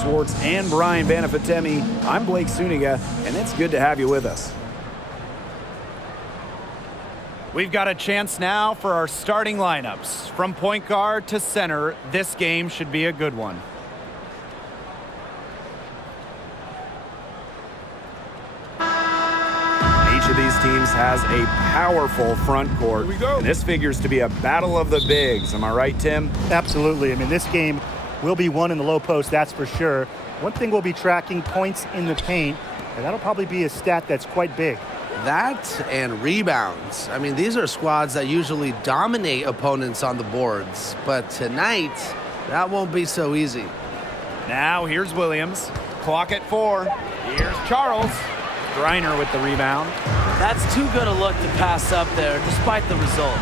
Swartz and Brian Banafitemi. I'm Blake Suniga, and it's good to have you with us. We've got a chance now for our starting lineups. From point guard to center, this game should be a good one. Each of these teams has a powerful front court. Here we go. And this figures to be a battle of the bigs. Am I right, Tim? Absolutely. I mean, this game will be won in the low post, that's for sure. One thing we'll be tracking, points in the paint, and that'll probably be a stat that's quite big. That and rebounds. I mean, these are squads that usually dominate opponents on the boards, but tonight, that won't be so easy. Now here's Williams. Clock at 4. Here's Charles. Griner with the rebound. That's too good a look to pass up there, despite the result.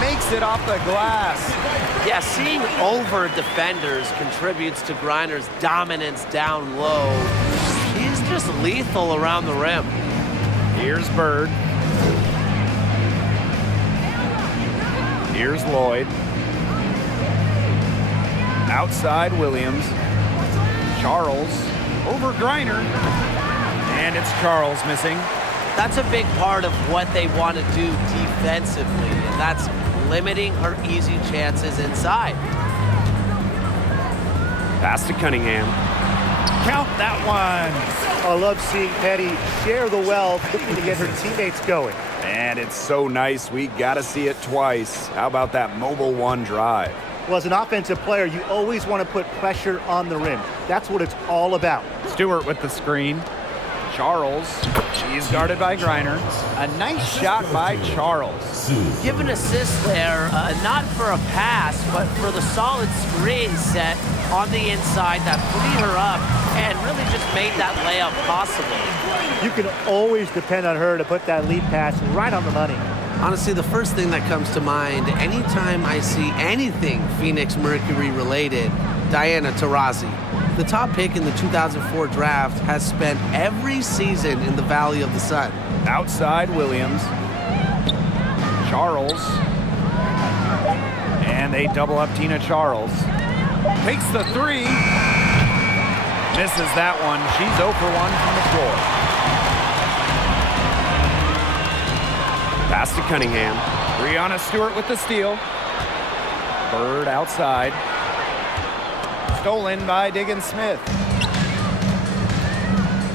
Makes it off the glass. Yeah, seeing over defenders contributes to Griner's dominance down low. He's just lethal around the rim. Here's Bird. Here's Lloyd. Outside Williams. Charles over Griner. And it's Charles missing. That's a big part of what they want to do defensively, and that's limiting her easy chances inside. Pass to Cunningham. Count that one. I love seeing Petty share the wealth, looking to get her teammates going. And it's so nice. We got to see it twice. How about that mobile one drive? Well, as an offensive player, you always want to put pressure on the rim. That's what it's all about. Stewart with the screen. Charles. She's guarded by Griner. A nice shot by Charles. Give an assist there, not for a pass, but for the solid screen set on the inside that freed her up and really just made that layup possible. You can always depend on her to put that lead pass right on the money. Honestly, the first thing that comes to mind anytime I see anything Phoenix Mercury related, Diana Taurasi. The top pick in the 2004 draft has spent every season in the Valley of the Sun. Outside Williams. Charles. And they double up Tina Charles. Takes the 3. Misses that one. She's 0 for 1 from the floor. Pass to Cunningham. Breonna Stewart with the steal. Bird outside. Stolen by Diggins-Smith.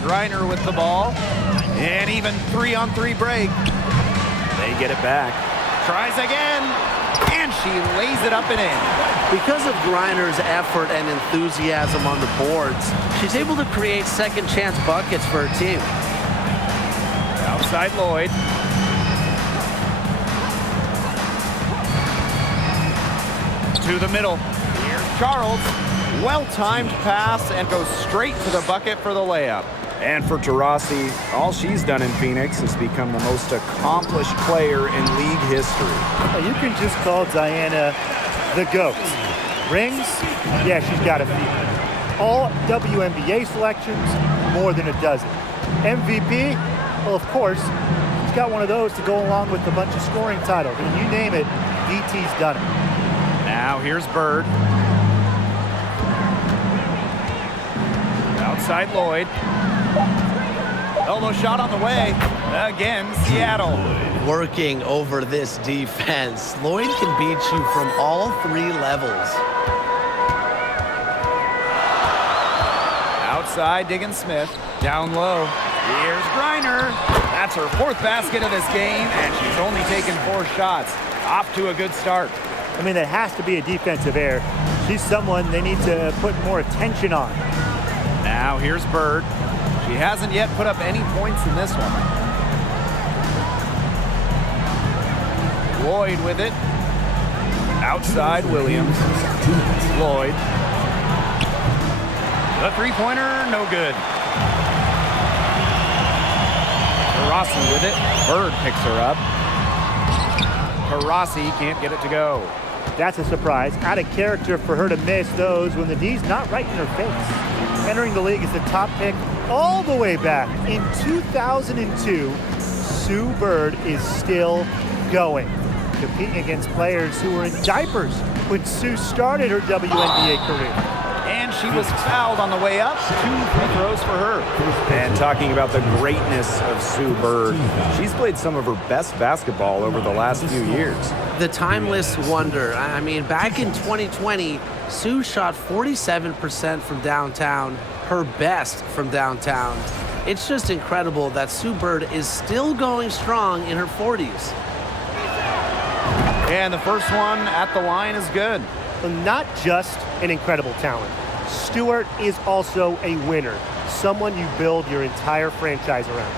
Griner with the ball. And even 3-on-3 break. They get it back. Tries again. And she lays it up and in. Because of Griner's effort and enthusiasm on the boards, she's able to create second chance buckets for her team. Outside Lloyd. To the middle. Here's Charles. Well-timed pass and goes straight to the bucket for the layup. And for Taurasi, all she's done in Phoenix is become the most accomplished player in league history. You can just call Diana the GOAT. Rings? Yeah, she's got a few. All WNBA selections, more than a dozen. MVP? Well, of course, she's got one of those to go along with a bunch of scoring titles. I mean, you name it, DT's done it. Now here's Bird. Outside Lloyd. Elbow shot on the way. Again, Seattle. Working over this defense, Lloyd can beat you from all 3 levels. Outside Diggins-Smith. Down low. Here's Griner. That's her 4th basket of this game, and she's only taken 4 shots. Off to a good start. I mean, that has to be a defensive error. She's someone they need to put more attention on. Now here's Bird. She hasn't yet put up any points in this one. Lloyd with it. Outside Williams. Lloyd. The 3-pointer, no good. Taurasi with it. Bird picks her up. Taurasi can't get it to go. That's a surprise. Out of character for her to miss those when the D's not right in her face. Entering the league as the top pick all the way back in 2002, Sue Bird is still going. competing against players who were in diapers when Sue started her WNBA career. And she was fouled on the way up. 2 free throws for her. And talking about the greatness of Sue Bird, she's played some of her best basketball over the last few years. The timeless wonder. I mean, back in 2020, Sue shot 47% from downtown, her best from downtown. It's just incredible that Sue Bird is still going strong in her 40s. And the first one at the line is good. But not just an incredible talent. Stewart is also a winner, someone you build your entire franchise around.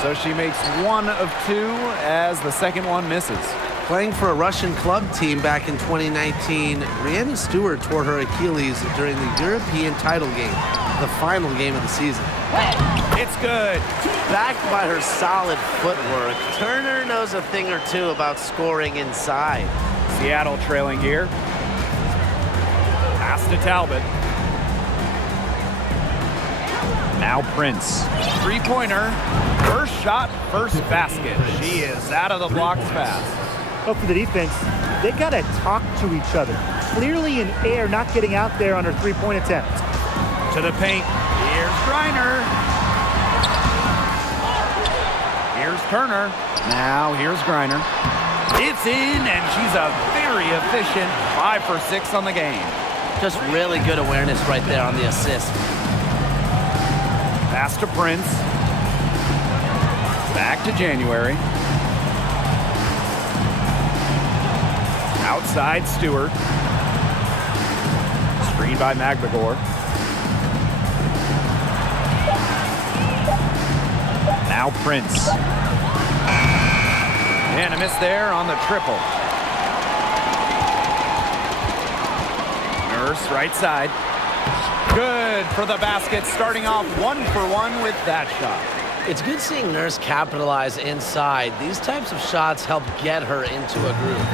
So she makes 1 of 2 as the second one misses. Playing for a Russian club team back in 2019, Breanna Stewart tore her Achilles during the European title game, the final game of the season. It's good. Backed by her solid footwork, Turner knows a thing or two about scoring inside. Seattle trailing here. Pass to Talbot. Now Prince. Three-pointer. First shot, first basket. She is out of the blocks fast. But for the defense, they got to talk to each other. Clearly in air, not getting out there on her three-point attempt. To the paint. Here's Griner. Here's Turner. Now here's Griner. It's in, and she's a very efficient 5 for 6 on the game. Just really good awareness right there on the assist. Pass to Prince. Back to January. Outside Stewart. Screen by McGregor. Now Prince. And a miss there on the triple. Nurse right side. Good for the basket, starting off 1 for 1 with that shot. It's good seeing Nurse capitalize inside. These types of shots help get her into a groove.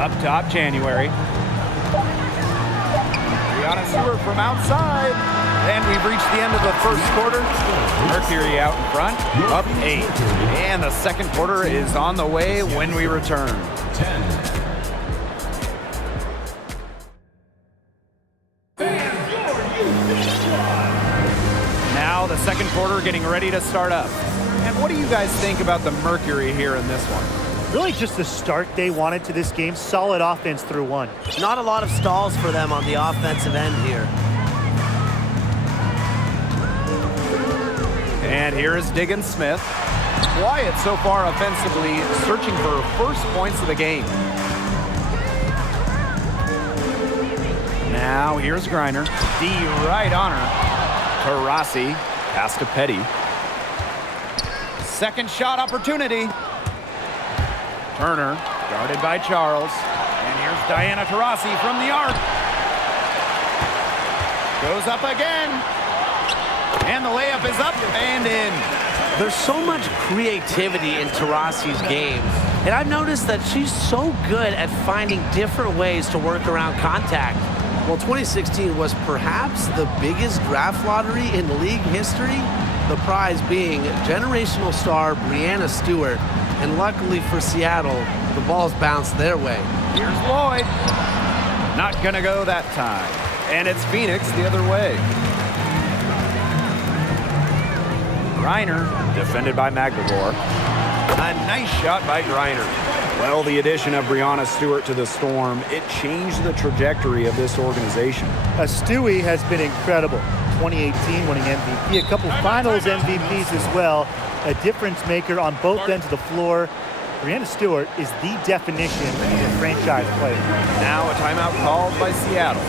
Up top, January. Breanna Stewart from outside. And we've reached the end of the first quarter. Mercury out in front, up 8. And the second quarter is on the way when we return. 10. Now the second quarter getting ready to start up. And what do you guys think about the Mercury here in this one? Really just the start they wanted to this game. Solid offense through 1. Not a lot of stalls for them on the offensive end here. And here is Diggins-Smith. Quiet so far offensively, searching for first points of the game. Now here's Griner. D right on her. Taurasi, pass to Petty. Second shot opportunity. Turner, guarded by Charles. And here's Diana Taurasi from the arc. Goes up again. And the layup is up and in. There's so much creativity in Taurasi's game. And I've noticed that she's so good at finding different ways to work around contact. Well, 2016 was perhaps the biggest draft lottery in league history, the prize being generational star Breanna Stewart. And luckily for Seattle, the ball's bounced their way. Here's Lloyd. Not gonna go that time. And it's Phoenix the other way. Griner, defended by McGregor. A nice shot by Griner. Well, the addition of Breanna Stewart to the Storm, it changed the trajectory of this organization. Stewie has been incredible. 2018 winning MVP, a couple finals MVPs as well. A difference maker on both ends of the floor. Breanna Stewart is the definition of a franchise player. Now a timeout called by Seattle.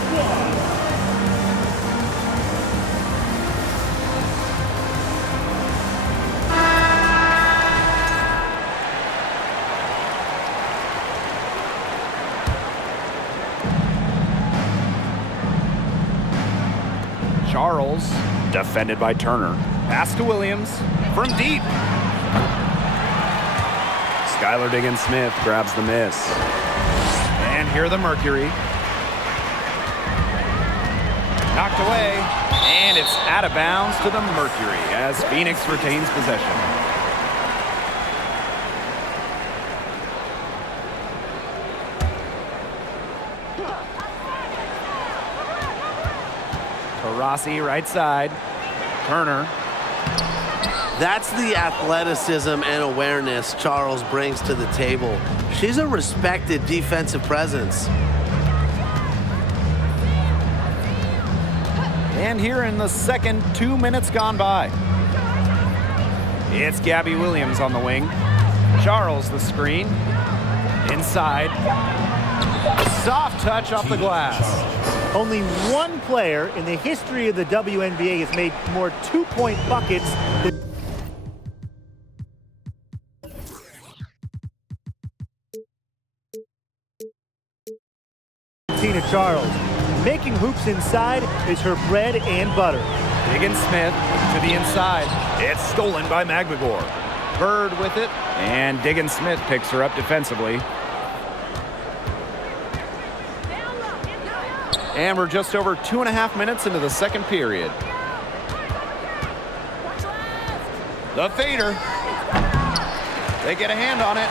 Charles, defended by Turner. Pass to Williams from deep. Skylar Diggins-Smith grabs the miss. And here the Mercury. Knocked away, and it's out of bounds to the Mercury as Phoenix retains possession. Taurasi right side. Turner. That's the athleticism and awareness Charles brings to the table. She's a respected defensive presence. And here in the second, 2 minutes gone by. It's Gabby Williams on the wing. Charles the screen. Inside. Soft touch off the glass. Only one player in the history of the WNBA has made more two-point buckets than Tina Charles. Making hoops inside is her bread and butter. Diggins-Smith to the inside. It's stolen by McGregor. Bird with it, and Diggins-Smith picks her up defensively. And we're just over 2.5 minutes into the second period. The fader. They get a hand on it.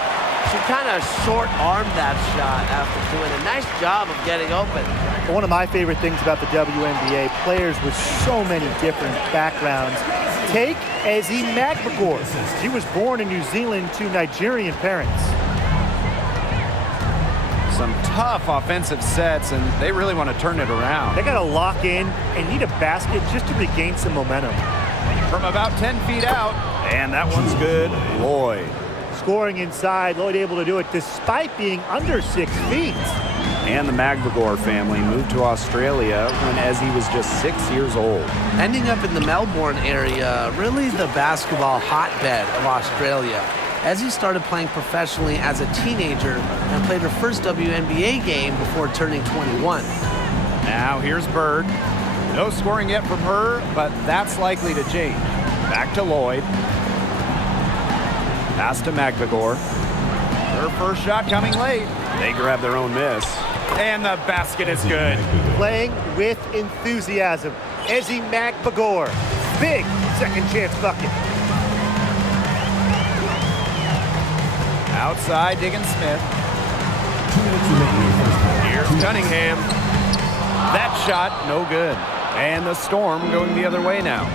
She kind of short-armed that shot after doing a nice job of getting open. One of my favorite things about the WNBA, players with so many different backgrounds. Take Ezzy McGregor. She was born in New Zealand to Nigerian parents. Some tough offensive sets, and they really want to turn it around. They got to lock in and need a basket just to regain some momentum. From about 10 feet out, and that one's good. Lloyd. Scoring inside, Lloyd able to do it despite being under 6 feet. And the McGregor family moved to Australia when Ezzy was just 6 years old. Ending up in the Melbourne area, really the basketball hotbed of Australia. Ezzy started playing professionally as a teenager and played her first WNBA game before turning 21. Now here's Bird. No scoring yet from her, but that's likely to change. Back to Lloyd. Pass to McGregor. Her first shot coming late. They grab their own miss. And the basket is good. Playing with enthusiasm. Ezzy McGregor. Big second chance bucket. Outside, Diggins-Smith. Here's Cunningham. That shot, no good. And the Storm going the other way now.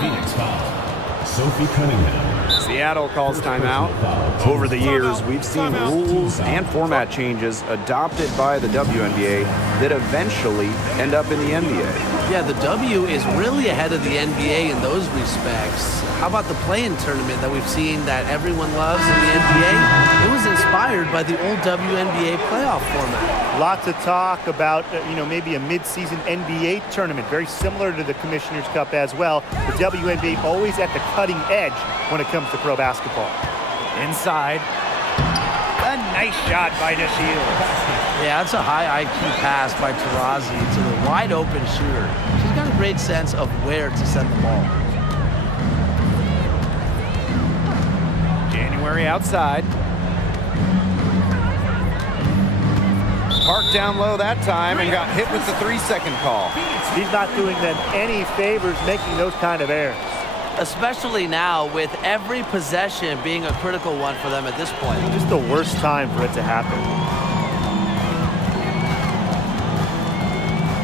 Phoenix foul. Sophie Cunningham. Seattle calls timeout. Over the years, we've seen rules and format changes adopted by the WNBA that eventually end up in the NBA. Yeah, the W is really ahead of the NBA in those respects. How about the play-in tournament that we've seen that everyone loves in the NBA? It was inspired by the old WNBA playoff format. Lots of talk about, maybe a mid-season NBA tournament, very similar to the Commissioner's Cup as well. The WNBA always at the cutting edge when it comes to pro basketball. Inside. A nice shot by DeShields. Yeah, that's a high IQ pass by Taurasi to the wide open shooter. She's got a great sense of where to send the ball. January outside. Parked down low that time and got hit with the 3-second call. He's not doing them any favors making those kind of errors. Especially now with every possession being a critical one for them at this point. Just the worst time for it to happen.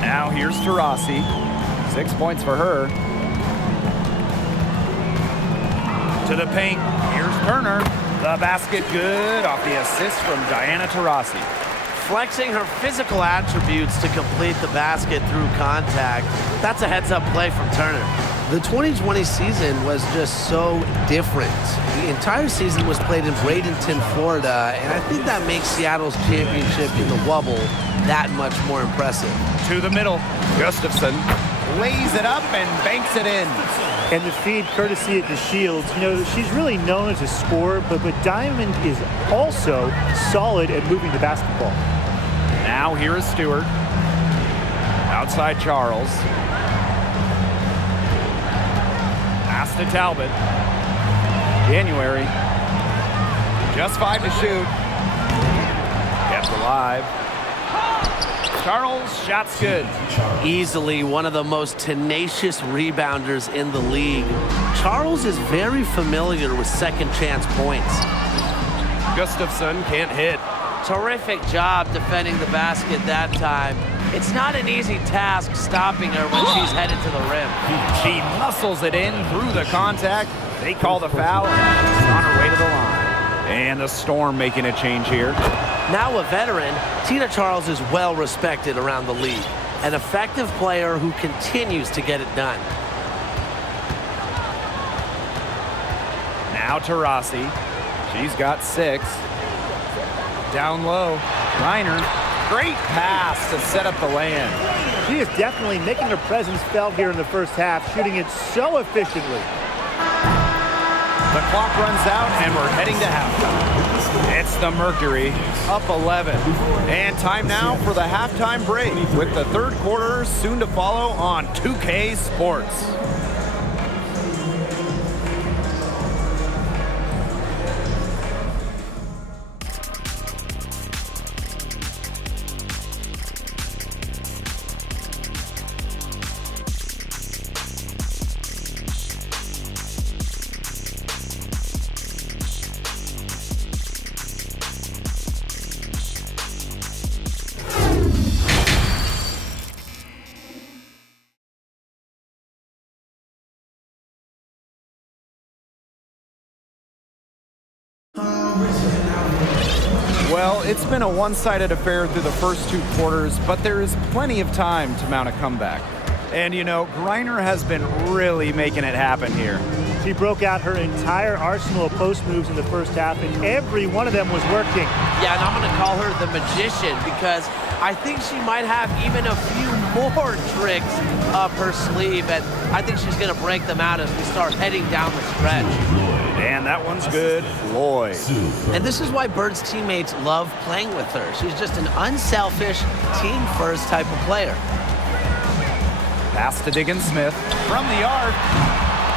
Now here's Taurasi. 6 points for her. To the paint. Here's Turner. The basket good off the assist from Diana Taurasi. Flexing her physical attributes to complete the basket through contact. That's a heads-up play from Turner. The 2020 season was just so different. The entire season was played in Bradenton, Florida, and I think that makes Seattle's championship in the Wubble that much more impressive. To the middle. Gustafson lays it up and banks it in. And the feed courtesy of DeShields. She's really known as a scorer, but Diamond is also solid at moving the basketball. Now here is Stewart. Outside Charles. Pass to Talbot. January. Just 5 to shoot. Kept alive. Charles, shot's good. Easily one of the most tenacious rebounders in the league. Charles is very familiar with second chance points. Gustafson can't hit. Terrific job defending the basket that time. It's not an easy task stopping her when she's headed to the rim. She muscles it in through the contact. They call the foul, and she's on her way to the line. And the Storm making a change here. Now a veteran, Tina Charles is well respected around the league. An effective player who continues to get it done. Now Taurasi. She's got 6. Down low. Griner. Great pass to set up the land. She is definitely making her presence felt here in the first half, shooting it so efficiently. The clock runs out, and we're heading to halftime. It's the Mercury, up 11. And time now for the halftime break, with the third quarter soon to follow on 2K Sports. Well, it's been a one-sided affair through the first 2 quarters, but there is plenty of time to mount a comeback. And you know, Griner has been really making it happen here. She broke out her entire arsenal of post moves in the first half, and every one of them was working. Yeah, and I'm going to call her the magician because I think she might have even a few more tricks up her sleeve, and I think she's going to break them out as we start heading down the stretch. And that one's good. Lloyd. And this is why Bird's teammates love playing with her. She's just an unselfish, team-first type of player. Pass to Diggins-Smith from the arc.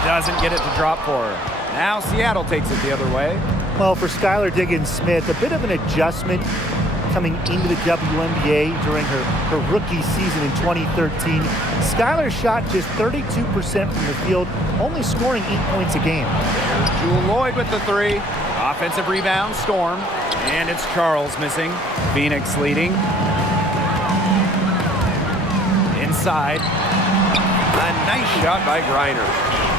Doesn't get it to drop for her. Now Seattle takes it the other way. Well, for Skylar Diggins-Smith, a bit of an adjustment coming into the WNBA during her rookie season in 2013. Skylar shot just 32% from the field, only scoring 8 points a game. Jewel Lloyd with the 3. Offensive rebound, Storm. And it's Charles missing. Phoenix leading. Inside. A nice shot by Griner.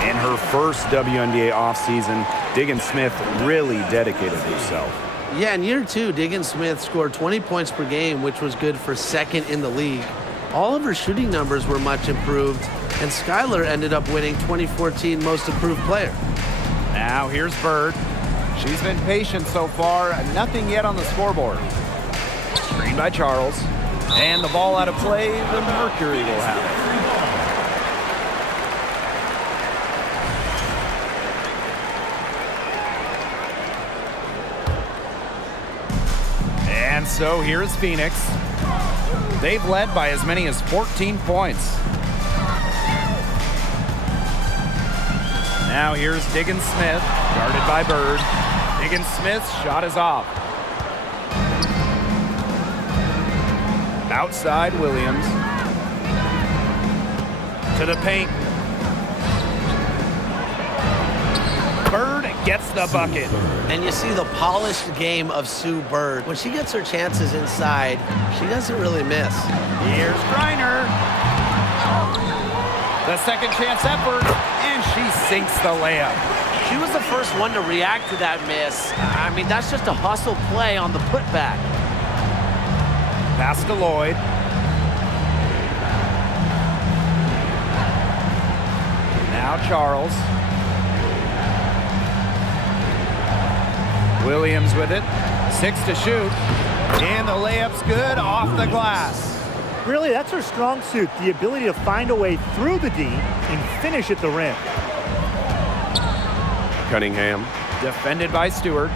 In her first WNBA offseason, Diggins-Smith really dedicated herself. Yeah, in year 2, Diggins-Smith scored 20 points per game, which was good for second in the league. All of her shooting numbers were much improved, and Skylar ended up winning 2014 Most Improved Player. Now here's Bird. She's been patient so far, nothing yet on the scoreboard. Screen by Charles. And the ball out of play, the Mercury will have it. And so here's Phoenix. They've led by as many as 14 points. Now here's Diggins-Smith, guarded by Bird. Diggins-Smith's shot is off. Outside Williams. To the paint. Bird gets the bucket. And you see the polished game of Sue Bird. When she gets her chances inside, she doesn't really miss. Here's Griner. The second chance effort, and she sinks the layup. She was the first one to react to that miss. I mean, that's just a hustle play on the putback. Pass to Lloyd. Now Charles. Williams with it. 6 to shoot. And the layup's good off the glass. Really, that's her strong suit, the ability to find a way through the D and finish at the rim. Cunningham. Defended by Stewart.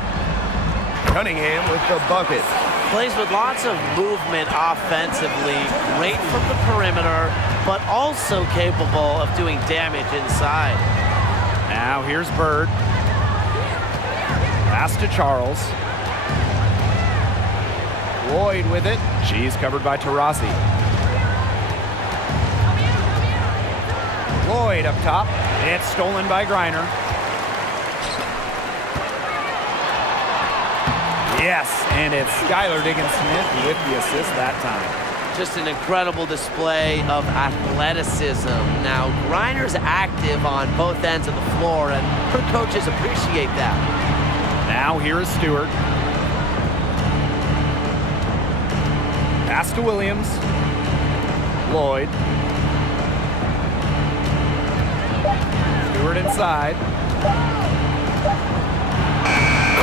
Cunningham with the bucket. Plays with lots of movement offensively, great from the perimeter, but also capable of doing damage inside. Now here's Bird. Pass to Charles. Lloyd with it. She's covered by Taurasi. Lloyd up top. It's stolen by Griner. Yes, and it's Skylar Diggins-Smith with the assist that time. Just an incredible display of athleticism. Now, Griner's active on both ends of the floor, and her coaches appreciate that. Now here is Stewart. Pass to Williams. Lloyd. Stewart inside.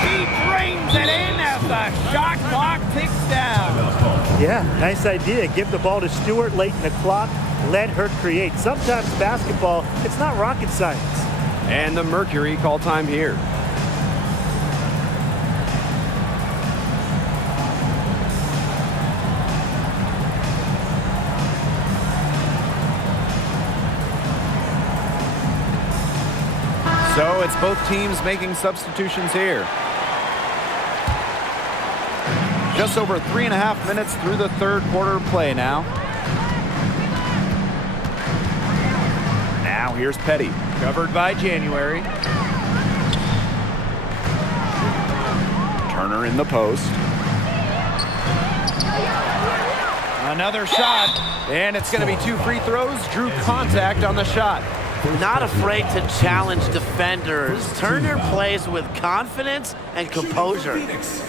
He drains it in as the shot clock ticks down. Yeah, nice idea. Give the ball to Stewart late in the clock. Let her create. Sometimes basketball, it's not rocket science. And the Mercury call time here. So it's both teams making substitutions here. Just over 3.5 minutes through the third quarter play now. Now here's Petty. Covered by January. Turner in the post. Another shot, and it's going to be 2 free throws. Drew contact on the shot. Not afraid to challenge defenders. Turner plays with confidence and composure.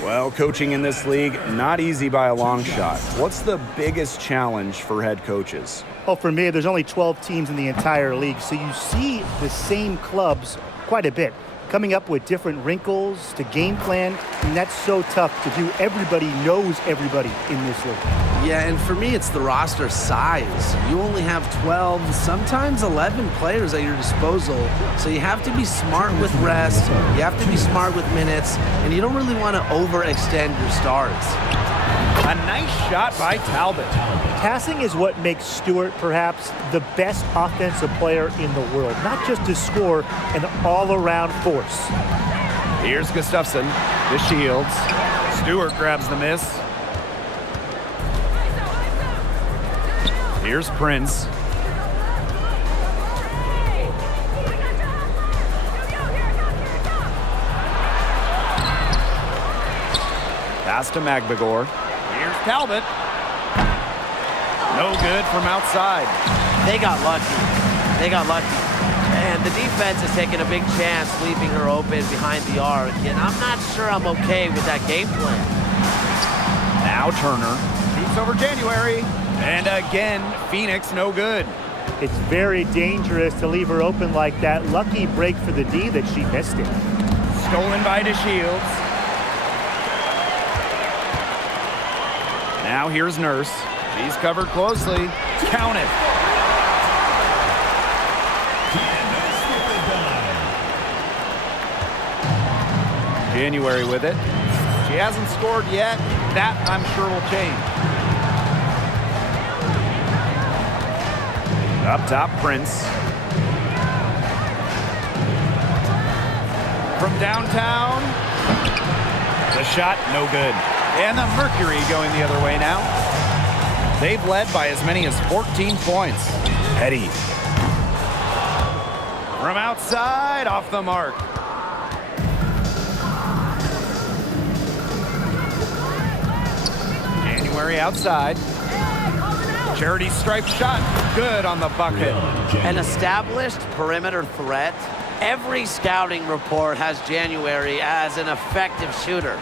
Well, coaching in this league, not easy by a long shot. What's the biggest challenge for head coaches? Oh, for me, there's only 12 teams in the entire league, so you see the same clubs quite a bit, coming up with different wrinkles to game plan, and that's so tough to do. Everybody knows everybody in this league. Yeah, and for me, it's the roster size. You only have 12, sometimes 11 players at your disposal, so you have to be smart with rest, you have to be smart with minutes, and you don't really want to overextend your stars. A nice shot by Talbot. Passing is what makes Stewart perhaps the best offensive player in the world, not just to score, an all-around force. Here's Gustafson. The Shields. Stewart grabs the miss. Here's Prince. Pass to Magbagor. Here's Talbot. No good from outside. They got lucky. They got lucky. And the defense is taking a big chance, leaving her open behind the arc. And I'm not sure I'm okay with that game plan. Now Turner. Shoots over January. And again, Phoenix no good. It's very dangerous to leave her open like that. Lucky break for the D that she missed it. Stolen by DeShields. Now here's Nurse. She's covered closely. Count it. January with it. She hasn't scored yet. That, I'm sure, will change. Up top, Prince. From downtown. The shot, no good. And the Mercury going the other way now. They've led by as many as 14 points. Petty. From outside, off the mark. January outside. Charity stripe shot, good on the bucket. An established perimeter threat. Every scouting report has January as an effective shooter.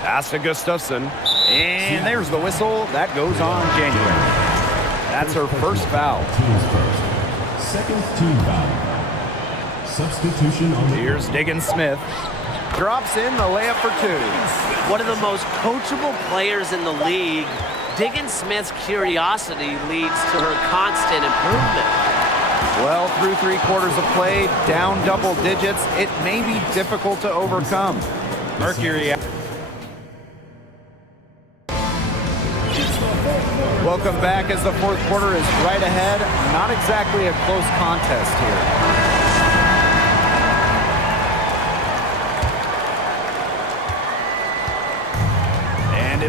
Pass to Gustafson. And there's the whistle. That goes on January. That's her first foul. Team's first. Second team foul. Substitution on the Here's Diggins-Smith. Drops in the layup for 2. One of the most coachable players in the league, Diggins-Smith's curiosity leads to her constant improvement. Well, through 3 quarters of play, down double digits, it may be difficult to overcome. Mercury. Welcome back as the fourth quarter is right ahead. Not exactly a close contest here.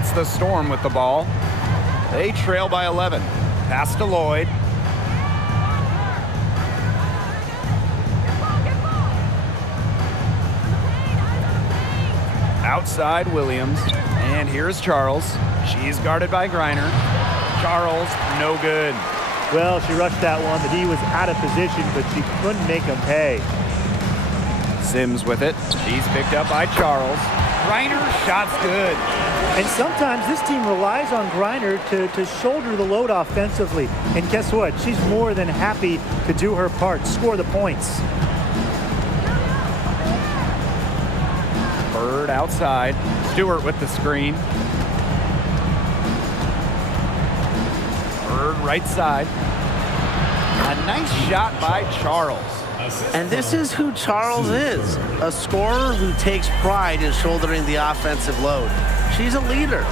It's the Storm with the ball. They trail by 11. Pass to Lloyd. Outside Williams. And here's Charles. She's guarded by Griner. Charles, no good. Well, she rushed that one, but he was out of position, but she couldn't make him pay. Sims with it. She's picked up by Charles. Griner, shot's good. And sometimes this team relies on Griner to shoulder the load offensively. And guess what? She's more than happy to do her part, score the points. Bird outside. Stewart with the screen. Bird right side. A nice shot by Charles. And this is who Charles is, a scorer who takes pride in shouldering the offensive load. She's a leader.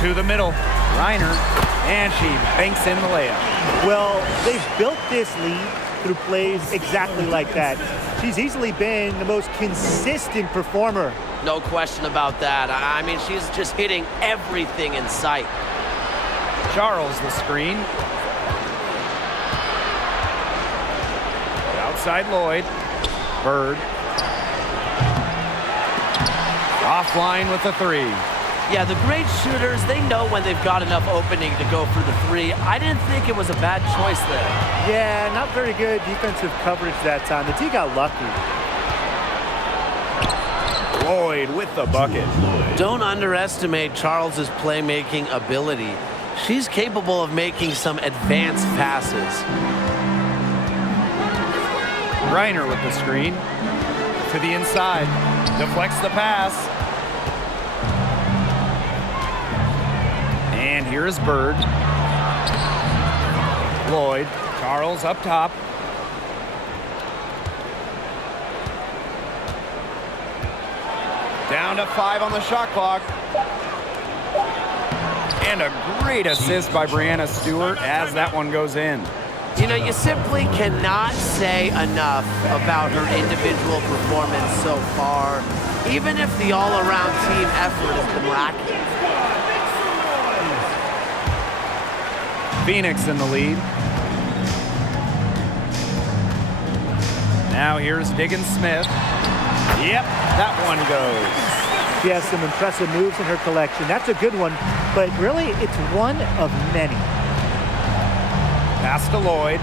To the middle, Griner, and she banks in the layup. Well, they've built this lead through plays exactly like that. She's easily been the most consistent performer. No question about that. I mean, she's just hitting everything in sight. Charles the screen. Outside Lloyd. Bird. Offline with the three. Yeah, the great shooters, they know when they've got enough opening to go for the three. I didn't think it was a bad choice there. Yeah, not very good defensive coverage that time. The D got lucky. Lloyd with the bucket. Don't underestimate Charles's playmaking ability. She's capable of making some advanced passes. Griner with the screen. To the inside. Deflects the pass. And here's Bird. Lloyd. Charles up top. Down to 5 on the shot clock. And a great assist by Breanna Stewart as that one goes in. You know, you simply cannot say enough about her individual performance so far, even if the all-around team effort has been lacking. Phoenix in the lead. Now here's Diggins-Smith. Yep, that one goes. She has some impressive moves in her collection. That's a good one, but really it's one of many. Pass to Lloyd.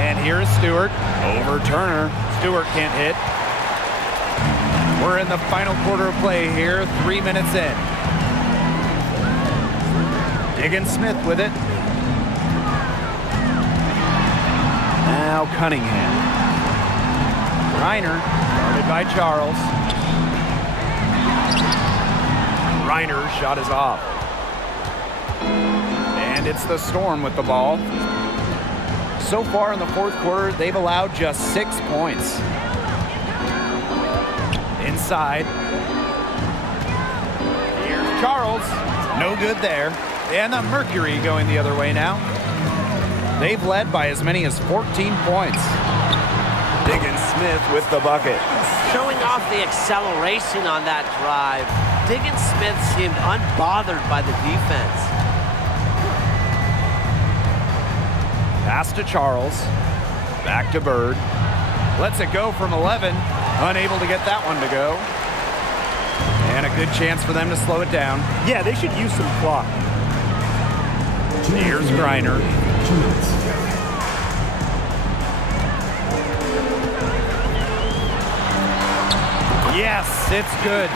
And here's Stewart. Over Turner. Stewart can't hit. We're in the final quarter of play here, 3 minutes in. Diggins-Smith with it. Now Cunningham. Griner, guarded by Charles. Griner's shot is off. And it's the Storm with the ball. So far in the fourth quarter, they've allowed just 6 points. Inside. Here's Charles. No good there. And the Mercury going the other way now. They've led by as many as 14 points. Diggins-Smith with the bucket. Showing off the acceleration on that drive, Diggins-Smith seemed unbothered by the defense. Pass to Charles. Back to Bird. Lets it go from 11. Unable to get that one to go. And a good chance for them to slow it down. Yeah, they should use some clock. Here's Griner. Yes, it's good.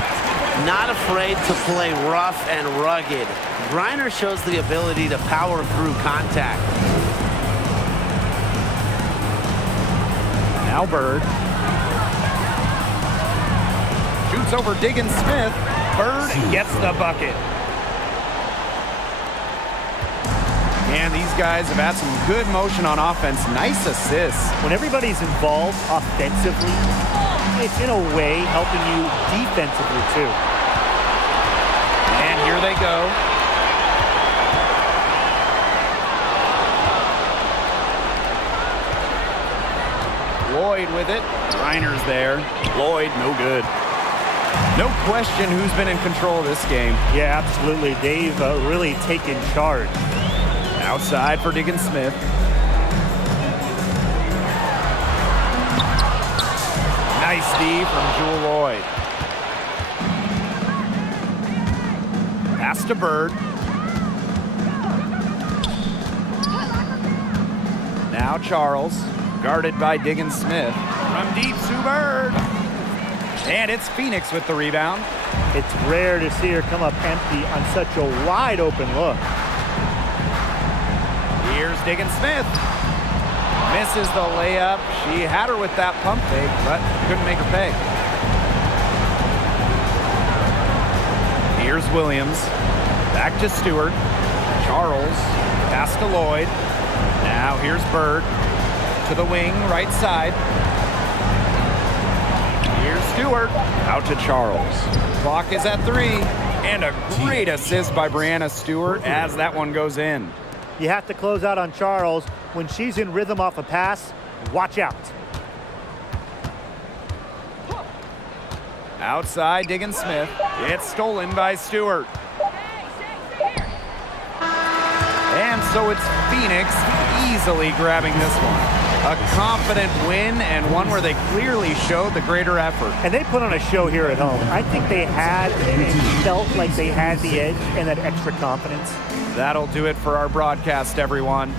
Not afraid to play rough and rugged. Griner shows the ability to power through contact. Now Bird. Shoots over Diggins-Smith. Bird gets the bucket. And these guys have had some good motion on offense. Nice assists. When everybody's involved offensively, it's in a way helping you defensively too. And here they go. Lloyd with it. Griner's there. Lloyd, no good. No question who's been in control of this game. Yeah, absolutely. They've really taken charge. Outside for Diggins-Smith. Nice D from Jewel Lloyd. Pass to Bird. Now Charles, guarded by Diggins-Smith. From deep to Bird. And it's Phoenix with the rebound. It's rare to see her come up empty on such a wide open look. Here's Diggins-Smith. Misses the layup. She had her with that pump fake, but couldn't make her pay. Here's Williams. Back to Stewart. Charles. Pass to Lloyd. Now here's Bird. To the wing, right side. Here's Stewart. Out to Charles. Clock is at 3. And a great assist by Breanna Stewart as that one goes in. You have to close out on Charles. When she's in rhythm off a pass, watch out. Outside Diggins-Smith. It's stolen by Stewart. And so it's Phoenix easily grabbing this one. A confident win and one where they clearly showed the greater effort. And they put on a show here at home. I think they had and felt like they had the edge and that extra confidence. That'll do it for our broadcast, everyone.